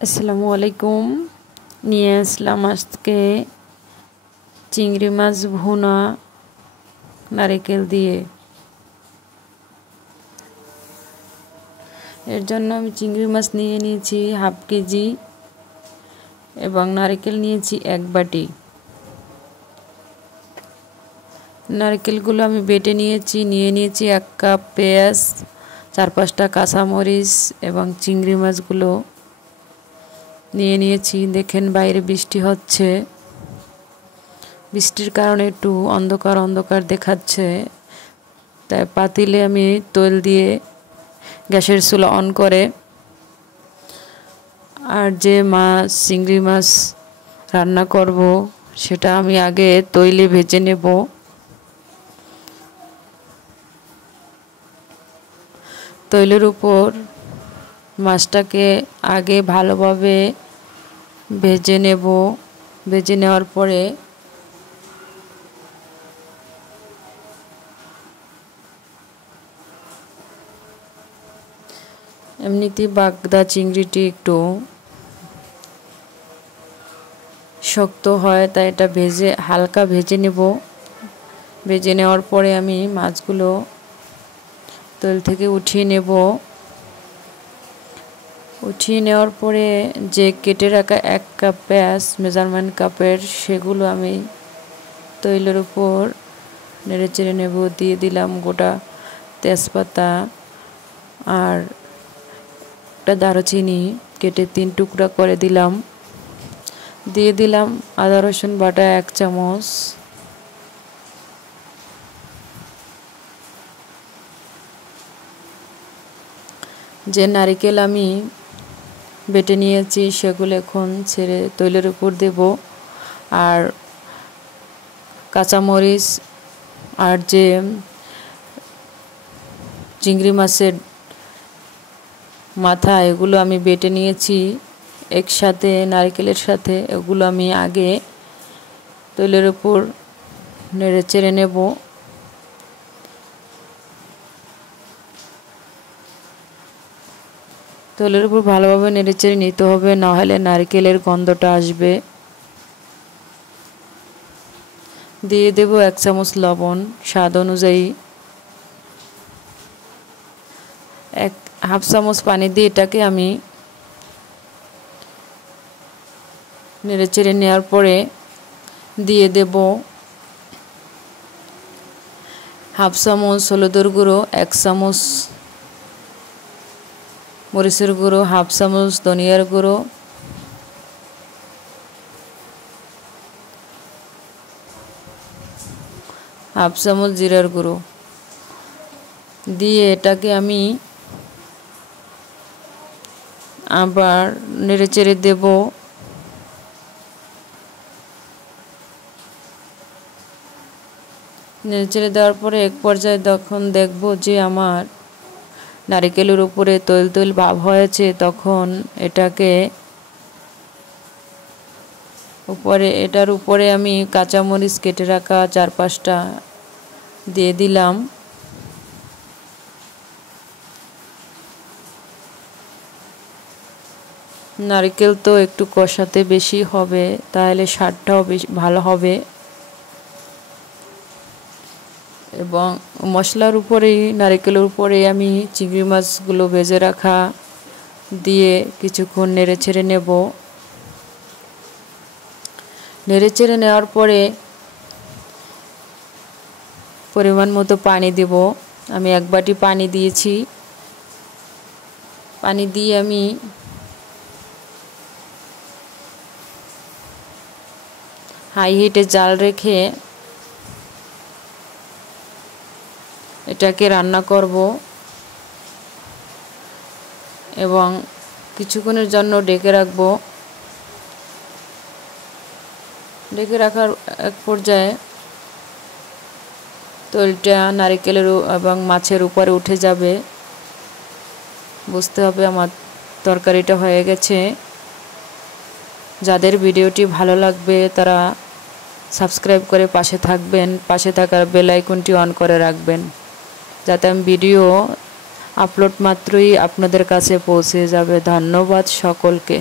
আসসালামু আলাইকুম। নিয়ে আসলাম আজকে চিংড়ি মাছ ভুনা নারকেল দিয়ে। এর জন্য আমি চিংড়ি মাছ নিয়ে নিয়েছি হাফ কেজি এবং নারকেল নিয়েছি 1 বাটি। নারকেলগুলো আমি বেটে নিয়ে নিয়েছি 1 কাপ পেঁয়াজ, 4-5টা কাঁচামরিচ এবং চিংড়ি মাছগুলো নিয়ে নিয়েছি। দেখেন বাইরে বৃষ্টি হচ্ছে, বৃষ্টির কারণে একটু অন্ধকার অন্ধকার দেখাচ্ছে, তাই পাতিলে আমি তেল দিয়ে গ্যাসের চুলা অন করে আর যে মাছ চিংড়ি মাছ রান্না করব সেটা আমি আগে তৈলে ভেজে নেব। তৈলের উপর মাছটাকে আগে ভালোভাবে ভেজে নেব। ভেজে নেওয়ার পরে এমনিতেই বাগদা চিংড়িটি একটু শক্ত হয়, তাই এটা হালকা ভেজে নেব। ভেজে নেওয়ার পরে আমি মাছগুলো তেল থেকে উঠিয়ে নেব। উঠিয়ে নেওয়ার পরে যে কেটে রাখা 1 কাপ পেঁয়াজ মেজারমেন্ট কাপের, সেগুলো আমি তৈলের উপর নেড়েচেড়ে নেব। দিয়ে দিলাম গোটা তেজপাতা আর একটা দারুচিনি কেটে 3 টুকরা করে দিলাম। দিয়ে দিলাম আদা রসুন বাটা 1 চামচ। যে নারকেল আমি বেটে নিয়েছি সেগুলো এখন ছেড়ে তৈলের উপর দেব। আর কাঁচামরিচ আর যে চিংড়ি মাছের মাথা, এগুলো আমি বেটে নিয়েছি একসাথে নারকেলের সাথে, এগুলো আমি আগে তৈলের উপর নেড়ে চেড়ে নেব। তৈলের উপর ভালোভাবে নেড়ে চেড়ে নিতে হবে, না হলে নারকেলের গন্ধটা আসবে। দিয়ে দেব 1 চামচ লবণ স্বাদ অনুযায়ী। হাফ চামচ পানি দিয়ে এটাকে আমি নেড়ে চেড়ে নেওয়ার পরে দিয়ে দেব হাফ চামচ হলুদের গুঁড়ো, 1 চামচ মরিচের গুঁড়ো, হাফ চামচ ধনিয়ার গুঁড়ো, হাফ চামচ জিরার গুঁড়ো দিয়ে এটাকে আমি আবার নেড়ে চেড়ে দেব। নেড়ে চেড়ে দেওয়ার পরে এক পর্যায়ে তখন দেখব যে আমার নারকেলের উপরে তৈল তৈল ভাব হয়েছে, তখন এটার উপরে আমি কাঁচামরিচ কেটে রাখা 4-5টা দিয়ে দিলাম। নারকেল তো একটু কষাতে বেশি হবে, তাহলে স্বাদটাও বেশি ভালো হবে। এবং মশলার উপরেই নারকেলের উপরে আমি চিংড়ি মাছগুলো ভেজে রাখা দিয়ে কিছুক্ষণ নেড়ে ছেড়ে নেব। নেড়ে চেড়ে নেওয়ার পরে পরিমাণ মতো পানি দেব। আমি 1 বাটি পানি দিয়েছি। পানি দিয়ে আমি হাই হিটে জাল রেখে এটাকে রান্না করব এবং কিছুক্ষণের জন্য ঢেকে রাখব। ঢেকে রাখার এক পর্যায়ে তৈলটা নারকেলের এবং মাছের উপরে উঠে যাবে, বুঝতে হবে আমার তরকারিটা হয়ে গেছে। যাদের ভিডিওটি ভালো লাগবে তারা সাবস্ক্রাইব করে পাশে থাকবেন, পাশে থাকার বেল আইকনটি অন করে রাখবেন, যাতে আমি ভিডিও আপলোড মাত্রই আপনাদের কাছে পৌঁছে যাবে। ধন্যবাদ সকলকে।